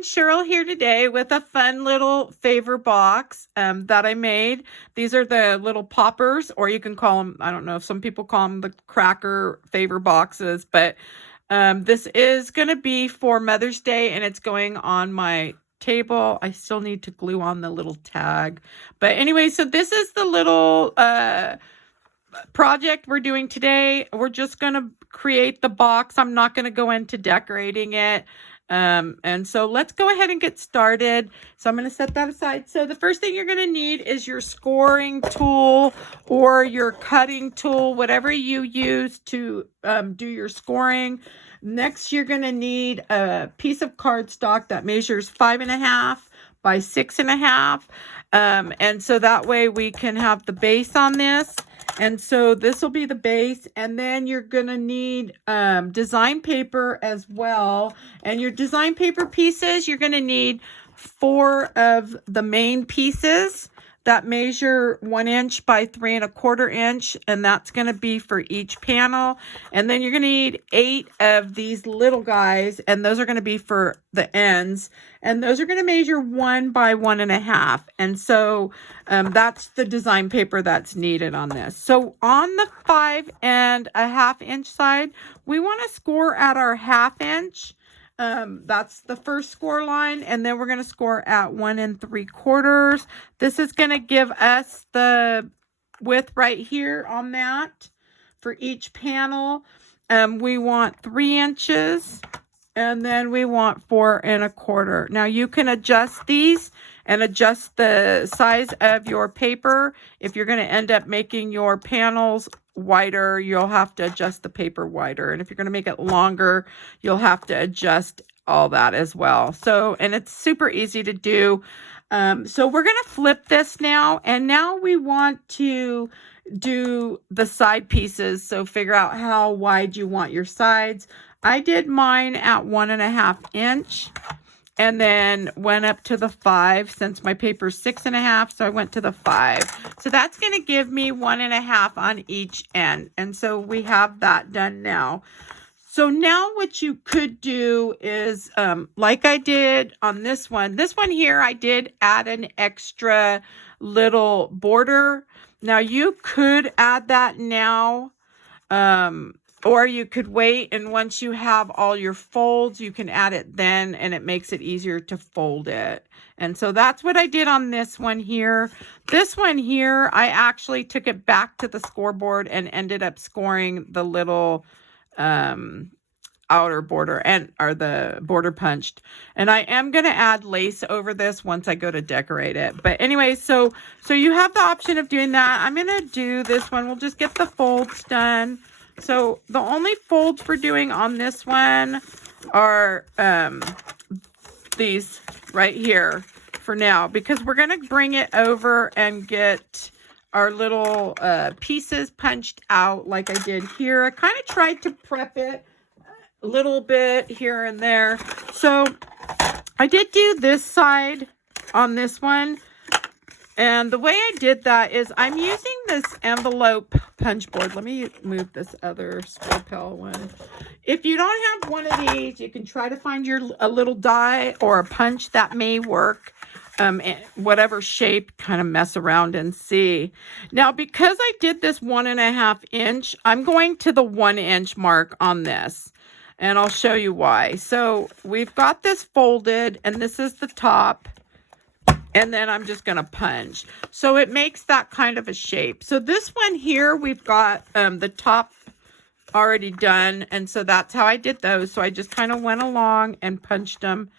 friend Cheryl here today with a fun little favor box that I made. These are the little poppers, or you can call them, I don't know if some people call them the cracker favor boxes, but this is going to be for Mother's Day, and it's going on my table. I still need to glue on the little tag. But anyway, so this is the little project we're doing today. We're just going to create the box. I'm not going to go into decorating it. And so let's go ahead and get started. So I'm going to set that aside. So the first thing you're going to need is your scoring tool or your cutting tool, whatever you use to do your scoring. Next, you're going to need a piece of cardstock that measures 5.5 by 6.5. And so that way we can have the base on this. And so this will be the base, and then you're going to need design paper as well. And your design paper pieces, you're going to need 4 of the main pieces that measure 1 inch by 3.25 inch, and that's going to be for each panel. And then you're going to need 8 of these little guys, and those are going to be for the ends, and those are going to measure 1 by 1.5. And so that's the design paper that's needed on this. So on the 5.5 inch side, we want to score at our 1/2 inch. That's the first score line, and then we're going to score at 1 3/4. This is going to give us the width right here on that for each panel. We want 3 inches, and then we want 4 1/4. Now you can adjust these and adjust the size of your paper. If you're going to end up making your panels wider, you'll have to adjust the paper wider, and if you're going to make it longer, you'll have to adjust all that as well. So, and it's super easy to do. So we're going to flip this now, and now we want to do the side pieces. So figure out how wide you want your sides. I did mine at 1.5 inch. And then went up to the 5 since my paper's 6.5, so I went to the 5. So that's going to give me 1.5 on each end. And so we have that done now. So now what you could do is, like I did on this one here, I did add an extra little border. Now you could add that now. Or you could wait, and once you have all your folds, you can add it then, and it makes it easier to fold it. And so that's what I did on this one here. This one here, I actually took it back to the scoreboard and ended up scoring the little outer border or the border punched. And I am going to add lace over this once I go to decorate it. But anyway, so you have the option of doing that. I'm going to do this one. We'll just get the folds done. So the only folds we're doing on this one are these right here for now, because we're going to bring it over and get our little pieces punched out like I did here. I kind of tried to prep it a little bit here and there. So I did do this side on this one. And the way I did that is I'm using this envelope punch board. Let me move this other Scorpel one. If you don't have one of these, you can try to find a little die or a punch that may work. Whatever shape, kind of mess around and see. Now, because I did this 1.5 inch, I'm going to the 1 inch mark on this. And I'll show you why. So we've got this folded, and this is the top. And then I'm just going to punch. So it makes that kind of a shape. So this one here, we've got the top already done. And so that's how I did those. So I just kind of went along and punched them.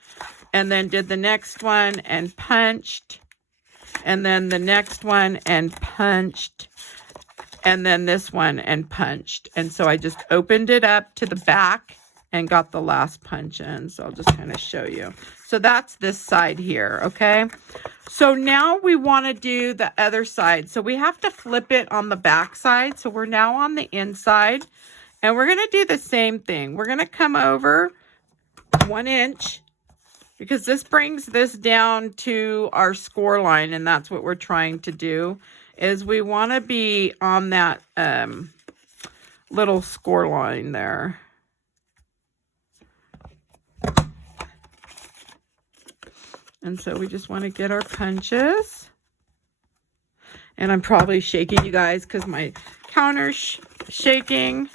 And then did the next one and punched. And then the next one and punched. And then this one and punched. And so I just opened it up to the back and got the last punch in. So I'll just kind of show you. So that's this side here, okay? So now we want to do the other side. So we have to flip it on the back side. So we're now on the inside. And we're going to do the same thing. We're going to come over 1 inch, because this brings this down to our score line. And that's what we're trying to do, is we want to be on that little score line there. And so we just want to get our punches. And I'm probably shaking, you guys, because my counter's shaking.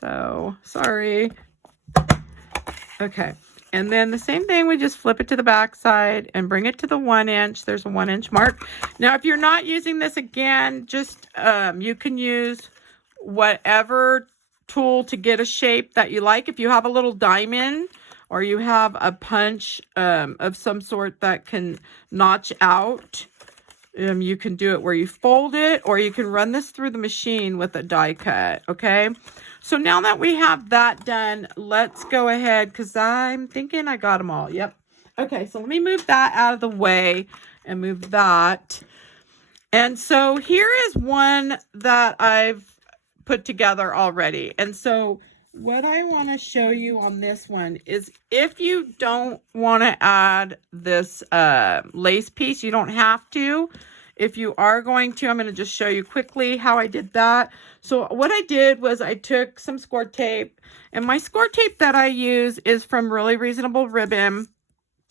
So, sorry. Okay. And then the same thing, we just flip it to the back side and bring it to the 1 inch. There's a 1 inch mark. Now, if you're not using this again, just you can use whatever tool to get a shape that you like. If you have a little diamond or you have a punch of some sort that can notch out, you can do it where you fold it, or you can run this through the machine with a die cut, okay? So now that we have that done, let's go ahead, because I'm thinking I got them all. Yep. Okay, so let me move that out of the way and move that. And so here is one that I've put together already. And so what I want to show you on this one is if you don't want to add this lace piece, you don't have to. If you are going to, I'm going to just show you quickly how I did that. So what I did was I took some score tape, and my score tape that I use is from Really Reasonable Ribbon.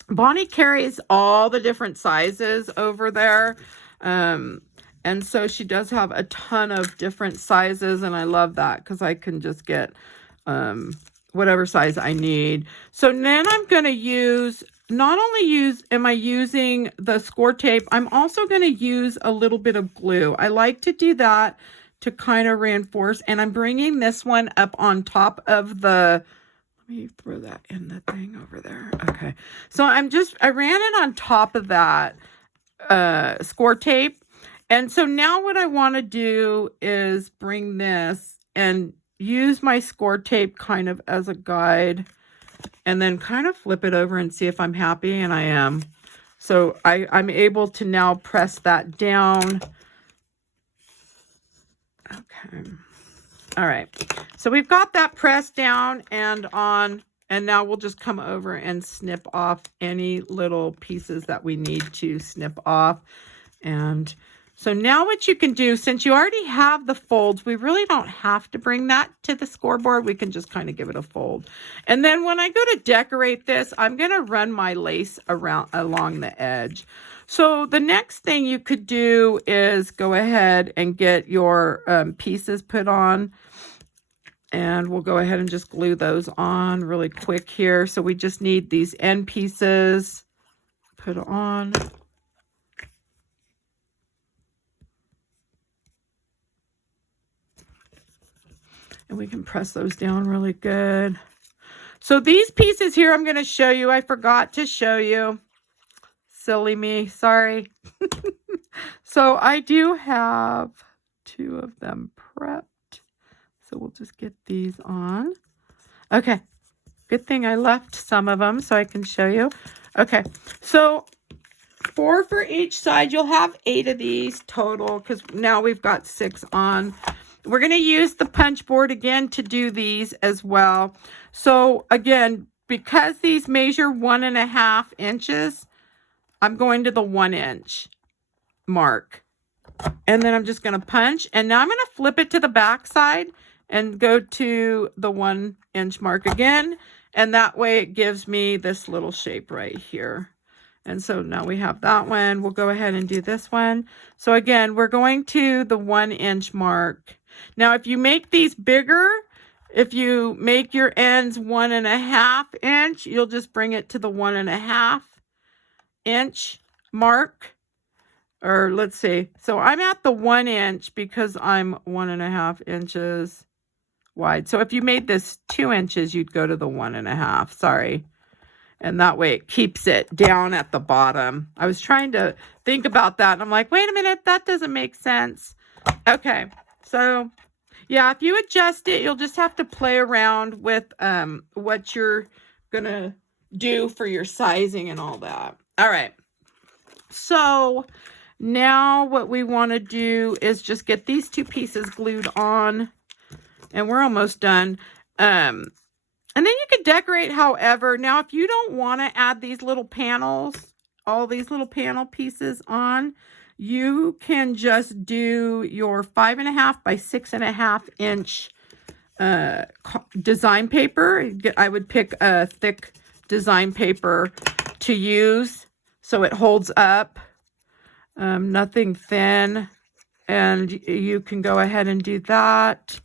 Bonnie carries all the different sizes over there. And so she does have a ton of different sizes, and I love that because I can just get whatever size I need. So then I'm going to use, not only am I using the score tape, I'm also going to use a little bit of glue. I like to do that to kind of reinforce, and I'm bringing this one up on top of the, let me throw that in the thing over there. Okay. So I ran it on top of that score tape. And so now what I want to do is bring this and use my score tape kind of as a guide, and then kind of flip it over and see if I'm happy, and I am. So I'm able to now press that down. Okay. All right. So we've got that pressed down and on, and now we'll just come over and snip off any little pieces that we need to snip off. And so now what you can do, since you already have the folds, we really don't have to bring that to the scoreboard. We can just kind of give it a fold. And then when I go to decorate this, I'm going to run my lace along the edge. So the next thing you could do is go ahead and get your pieces put on. And we'll go ahead and just glue those on really quick here. So we just need these end pieces put on. And we can press those down really good. So these pieces here I'm going to show you. I forgot to show you. Silly me. Sorry. So I do have 2 of them prepped. So we'll just get these on. Okay. Good thing I left some of them so I can show you. Okay. So 4 for each side. You'll have 8 of these total because now we've got 6 on. We're going to use the punch board again to do these as well. So again, because these measure 1.5 inches, I'm going to the 1 inch mark. And then I'm just going to punch. And now I'm going to flip it to the back side and go to the 1 inch mark again. And that way it gives me this little shape right here. And so now we have that one. We'll go ahead and do this one. So again, we're going to the 1 inch mark. Now, if you make these bigger, if you make your ends 1.5 inch, you'll just bring it to the 1.5 inch mark. Or let's see. So I'm at the 1 inch because I'm 1.5 inches wide. So if you made this 2 inches, you'd go to the 1.5. Sorry. And that way it keeps it down at the bottom. I was trying to think about that. And I'm like, wait a minute, that doesn't make sense. Okay. So, yeah, if you adjust it, you'll just have to play around with what you're going to do for your sizing and all that. All right. So, now what we want to do is just get these 2 pieces glued on. And we're almost done. And then you can decorate however. Now, if you don't want to add these little panels, all these little panel pieces on, you can just do your 5.5 by 6.5 inch design paper. I would pick a thick design paper to use. so it holds up. Nothing thin. And you can go ahead and do that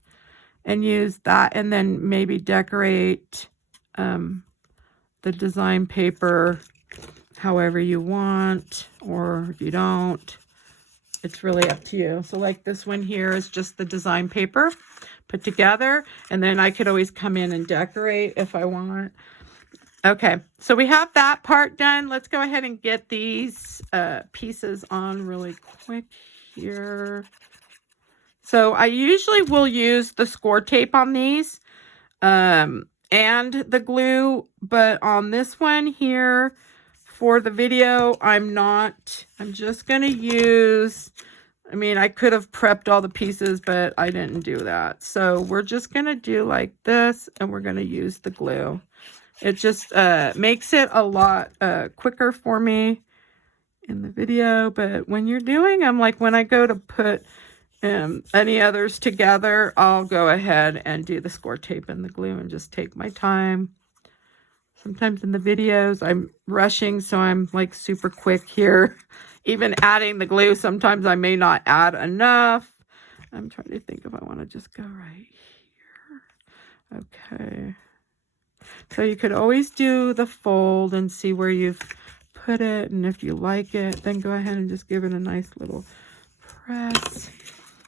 and use that, and then maybe decorate the design paper however you want, or if you don't, it's really up to you. So like this one here is just the design paper put together, and then I could always come in and decorate if I want. Okay, so we have that part done. Let's go ahead and get these pieces on really quick here. So I usually will use the score tape on these and the glue, but on this one here for the video, I'm just going to use, I mean, I could have prepped all the pieces, but I didn't do that. So we're just going to do like this, and we're going to use the glue. It just makes it a lot quicker for me in the video. But when you're doing them, like when I go to put any others together, I'll go ahead and do the score tape and the glue and just take my time. Sometimes in the videos, I'm rushing, so I'm like super quick here. Even adding the glue, sometimes I may not add enough. I'm trying to think if I want to just go right here. Okay. So you could always do the fold and see where you've put it. And if you like it, then go ahead and just give it a nice little press.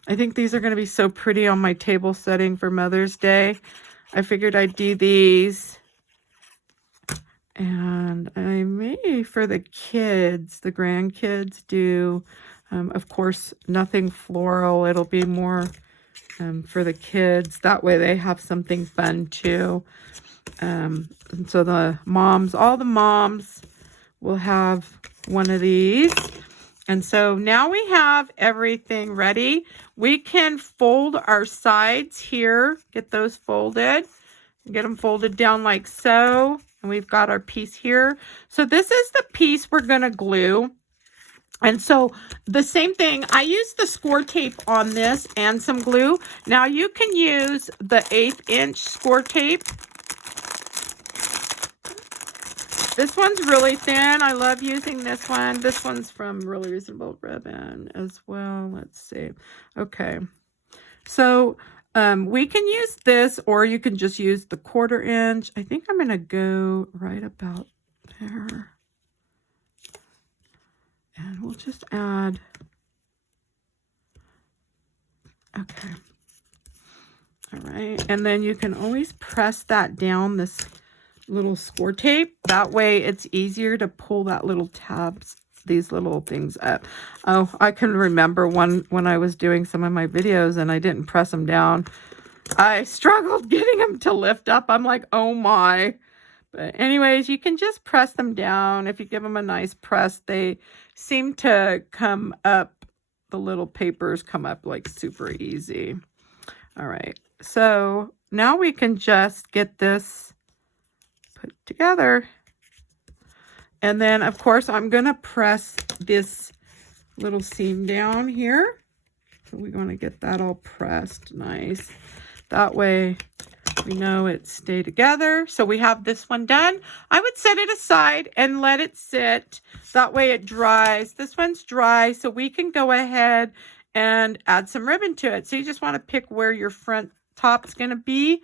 I think these are going to be so pretty on my table setting for Mother's Day. I figured I'd do these. And I may, for the kids, the grandkids, do, of course, nothing floral. It'll be more for the kids. That way they have something fun too. And so the moms, all the moms will have one of these. And so now we have everything ready. We can fold our sides here, get those folded, get them folded down like so. And we've got our piece here. So this is the piece we're going to glue. And so the same thing, I use the score tape on this and some glue. Now you can use the 1/8 inch score tape. This one's really thin. I love using this one. This one's from Really Reasonable Ribbon as well. Let's see. Okay. So we can use this, or you can just use the 1/4 inch. I think I'm going to go right about there. And we'll just add. Okay. All right. And then you can always press that down, this little score tape. That way it's easier to pull that little tabs, these little things up. Oh, I can remember one when I was doing some of my videos and I didn't press them down. I struggled getting them to lift up. I'm like, oh my. But anyways, you can just press them down. If you give them a nice press, they seem to come up. The little papers come up like super easy. All right. So now we can just get this put together. And then, of course, I'm going to press this little seam down here. So we're going to get that all pressed nice. That way we know it stay together. So we have this one done. I would set it aside and let it sit. That way it dries. This one's dry, so we can go ahead and add some ribbon to it. So you just want to pick where your front top's going to be.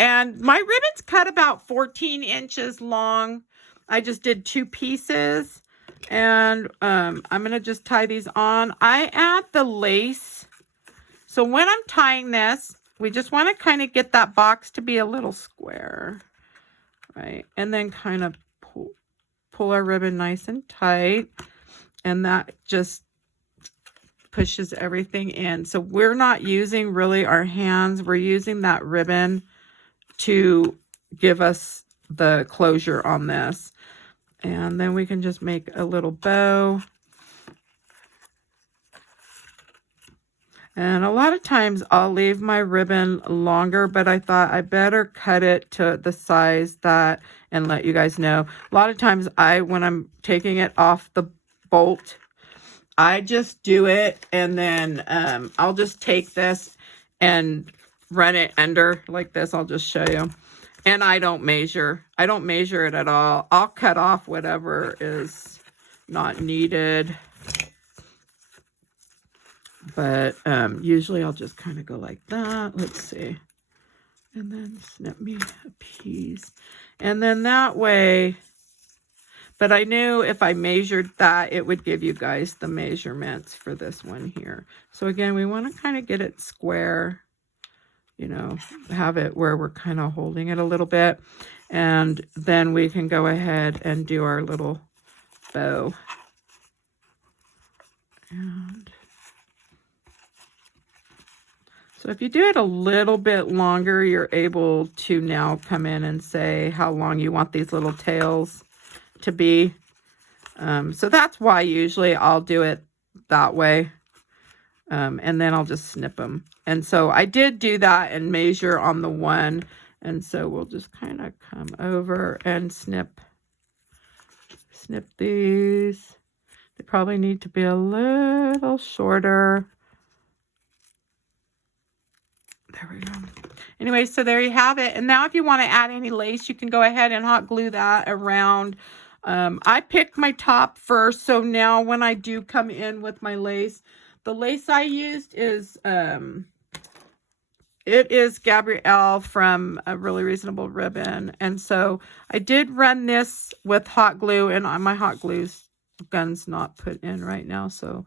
And my ribbon's cut about 14 inches long. I just did 2 pieces. And I'm going to just tie these on. I add the lace. So when I'm tying this, we just want to kind of get that box to be a little square, right? And then kind of pull our ribbon nice and tight. And that just pushes everything in. So we're not using really our hands. We're using that ribbon to give us the closure on this. And then we can just make a little bow. And a lot of times I'll leave my ribbon longer, but I thought I better cut it to the size that, and let you guys know. A lot of times when I'm taking it off the bolt, I just do it, and then I'll just take this and run it under like this. I'll just show you. And I don't measure. I don't measure it at all. I'll cut off whatever is not needed. But usually I'll just kind of go like that. Let's see. And then snip me a piece. And then that way, but I knew if I measured that, it would give you guys the measurements for this one here. So again, we want to kind of get it square, you know, have it where we're kind of holding it a little bit. And then we can go ahead and do our little bow. And so if you do it a little bit longer, you're able to now come in and say how long you want these little tails to be. So that's why usually I'll do it that way. And then I'll just snip them. And so I did do that and measure on the one. And so we'll just kind of come over and snip these. They probably need to be a little shorter. There we go. Anyway, so there you have it. And now if you want to add any lace, you can go ahead and hot glue that around. I picked my top first, so now when I do come in with my lace, the lace I used is, it is Gabrielle from A Really Reasonable Ribbon. And so I did run this with hot glue, and my hot glue's gun's not put in right now. So,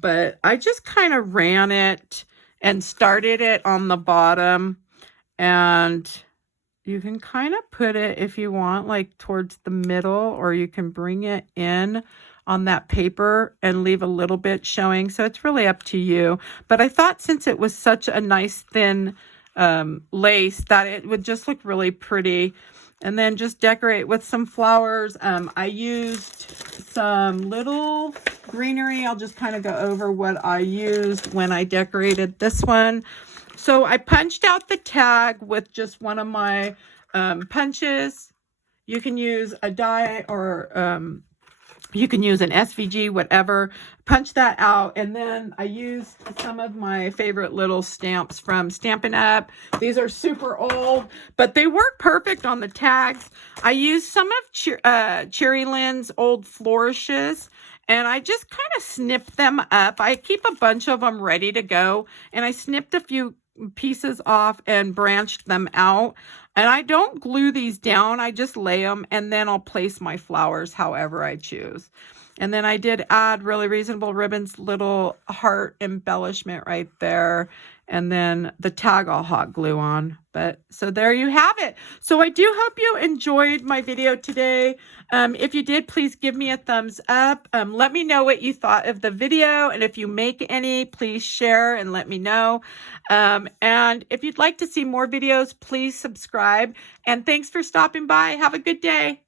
but I just kind of ran it and started it on the bottom, and you can kind of put it if you want like towards the middle, or you can bring it in on that paper and leave a little bit showing. So it's really up to you. But I thought since it was such a nice thin lace that it would just look really pretty. And then just decorate with some flowers. I used some little greenery. I'll just kind of go over what I used when I decorated this one. So I punched out the tag with just one of my punches. You can use a die, or you can use an SVG, whatever. Punch that out. And then I used some of my favorite little stamps from Stampin' Up. These are super old, but they work perfect on the tags. I used some of Cherry Lynn's old flourishes, and I just kind of snipped them up. I keep a bunch of them ready to go, and I snipped a few pieces off and branched them out. And I don't glue these down. I just lay them, and then I'll place my flowers however I choose. And then I did add Really Reasonable Ribbon's little heart embellishment right there. And then the tag I'll hot glue on. But so there you have it. So I do hope you enjoyed my video today. If you did, please give me a thumbs up. Let me know what you thought of the video. And if you make any, please share and let me know. And if you'd like to see more videos, please subscribe. And thanks for stopping by. Have a good day.